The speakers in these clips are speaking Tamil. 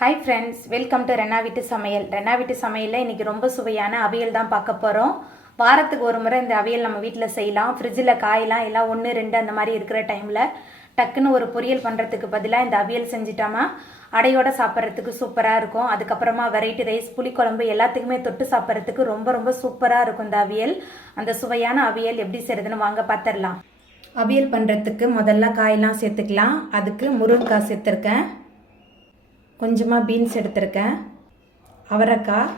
Hi friends, welcome to Renna வீட்டு சமையல். ரென்னா வீட்டு சமையலில் இன்றைக்கி ரொம்ப சுவையான அவியல் தான் பார்க்க போகிறோம். வாரத்துக்கு ஒரு முறை இந்த அவியல் நம்ம வீட்டில் செய்யலாம். ஃப்ரிட்ஜில் காயெல்லாம் எல்லாம் 1, 2 அந்த மாதிரி இருக்கிற டைமில் டக்குன்னு ஒரு பொரியல் பண்ணுறதுக்கு பதிலாக இந்த அவியல் செஞ்சிட்டோமா அடையோடு சாப்பிட்றதுக்கு சூப்பராக இருக்கும். அதுக்கப்புறமா வெரைட்டி ரைஸ், புளிக்குழம்பு எல்லாத்துக்குமே தொட்டு சாப்பிட்றதுக்கு ரொம்ப ரொம்ப சூப்பராக இருக்கும் இந்த அவியல். அந்த சுவையான அவியல் எப்படி செய்கிறதுன்னு வாங்க பார்த்துடலாம். அவியல் பண்ணுறதுக்கு முதல்ல காயெல்லாம் சேர்த்துக்கலாம். அதுக்கு முருங்கைக்காய் சேர்த்துருக்கேன், கொஞ்சமாக பீன்ஸ் எடுத்திருக்கேன், அவரைக்காய்,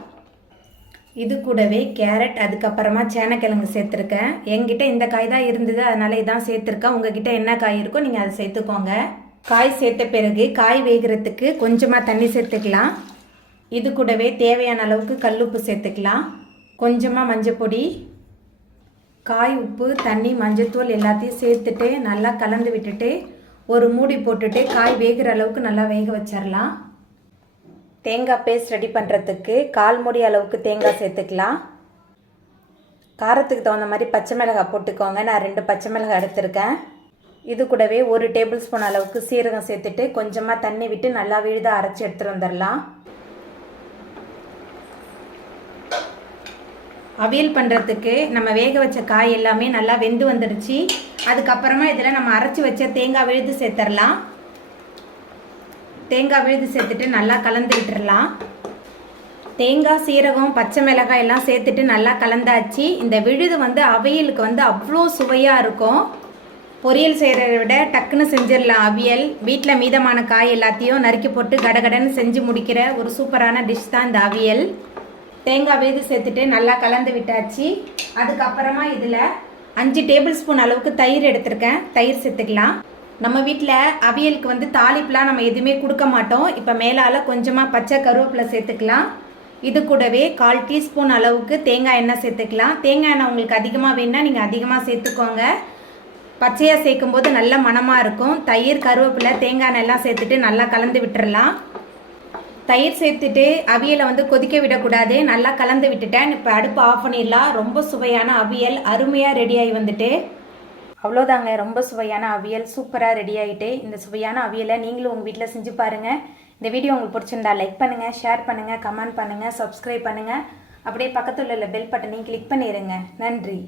இது கூடவே கேரட், அதுக்கப்புறமா சேனக்கிழங்கு சேர்த்துருக்கேன். என்கிட்ட இந்த காய் தான் இருந்தது, அதனால் இதான் சேர்த்துருக்கேன். உங்ககிட்ட என்ன காய் இருக்கோ நீங்கள் அதை சேர்த்துக்கோங்க. காய் சேர்த்த பிறகு காய் வேகிறதுக்கு கொஞ்சமாக தண்ணி சேர்த்துக்கலாம். இது கூடவே தேவையான அளவுக்கு கல்லுப்பு சேர்த்துக்கலாம், கொஞ்சமாக மஞ்சப்பொடி, காய் உப்பு, தண்ணி, மஞ்சத்தூள் எல்லாத்தையும் சேர்த்துட்டு நல்லா கலந்து விட்டுட்டு ஒரு மூடி போட்டுட்டு காய் வேகிற அளவுக்கு நல்லா வேக வச்சிடலாம். தேங்காய் பேஸ்ட் ரெடி பண்ணுறதுக்கு 1/4 மூடி அளவுக்கு தேங்காய் சேர்த்துக்கலாம். காரத்துக்கு தகுந்த மாதிரி பச்சை மிளகாய் போட்டுக்கோங்க. நான் 2 பச்சை மிளகாய் எடுத்திருக்கேன். இது கூடவே 1 டேபிள் ஸ்பூன் அளவுக்கு சீரகம் சேர்த்துட்டு கொஞ்சமாக தண்ணி விட்டு நல்லா விழுதாக அரைச்சி எடுத்துகிட்டு வந்துடலாம். அவியல் பண்ணுறதுக்கு நம்ம வேக வச்ச காய் எல்லாமே நல்லா வெந்து வந்துடுச்சு. அதுக்கப்புறமா இதில் நம்ம அரைச்சி வச்ச தேங்காய் விழுது சேர்த்துடலாம். தேங்காய் விழுது சேர்த்துட்டு நல்லா கலந்து விட்டுடலாம். தேங்காய், சீரகம், பச்சை மிளகாய் எல்லாம் சேர்த்துட்டு நல்லா கலந்தாச்சு. இந்த விழுது அவியலுக்கு அவ்வளோ சுவையாக இருக்கும். பொரியல் செய்கிறத விட டக்குன்னு செஞ்சிடலாம் அவியல். வீட்டில் மீதமான காய் எல்லாத்தையும் நறுக்கி போட்டு கடகடன்னு செஞ்சு முடிக்கிற ஒரு சூப்பரான டிஷ் தான் இந்த அவியல். தேங்காய் விழுது சேர்த்துட்டு நல்லா கலந்து விட்டாச்சு. அதுக்கப்புறமா இதில் 5 டேபிள் ஸ்பூன் அளவுக்கு தயிர் எடுத்திருக்கேன். தயிர் சேர்த்துக்கலாம். நம்ம வீட்டில் அவியலுக்கு தாளிப்புலாம் நம்ம எதுவுமே கொடுக்க மாட்டோம். இப்போ மேலால் கொஞ்சமாக பச்சை கருவேப்பிலை சேர்த்துக்கலாம். இது கூடவே 1/4 டீஸ்பூன் அளவுக்கு தேங்காய் எண்ணெய் சேர்த்துக்கலாம். தேங்காய் எண்ணெய் உங்களுக்கு அதிகமாக வேணுன்னா நீங்கள் அதிகமாக சேர்த்துக்கோங்க. பச்சையாக சேர்க்கும் போது நல்ல மணமாக இருக்கும். தயிர், கருவேப்பிலை, தேங்காய் எண்ணெய் எல்லாம் சேர்த்துட்டு நல்லா கலந்து விட்டுறலாம். தயிர் சேர்த்துட்டு அவியலை கொதிக்க விடக்கூடாது. நல்லா கலந்து விட்டுட்டேன். இப்போ அடுப்பு ஆஃப் பண்ணிடலாம். ரொம்ப சுவையான அவியல் அருமையாக ரெடியாகி வந்துட்டு அவ்வளோதாங்க. ரொம்ப சுவையான அவியல் சூப்பராக ரெடி ஆகிட்டு. இந்த சுவையான அவியலை நீங்களும் உங்கள் வீட்டில் செஞ்சு பாருங்கள். இந்த வீடியோ உங்களுக்கு பிடிச்சிருந்தா லைக் பண்ணுங்கள், ஷேர் பண்ணுங்கள், கமெண்ட் பண்ணுங்கள், சப்ஸ்கிரைப் பண்ணுங்கள். அப்படியே பக்கத்தில் உள்ள பெல் பட்டனையும் கிளிக் பண்ணிடுங்க. நன்றி.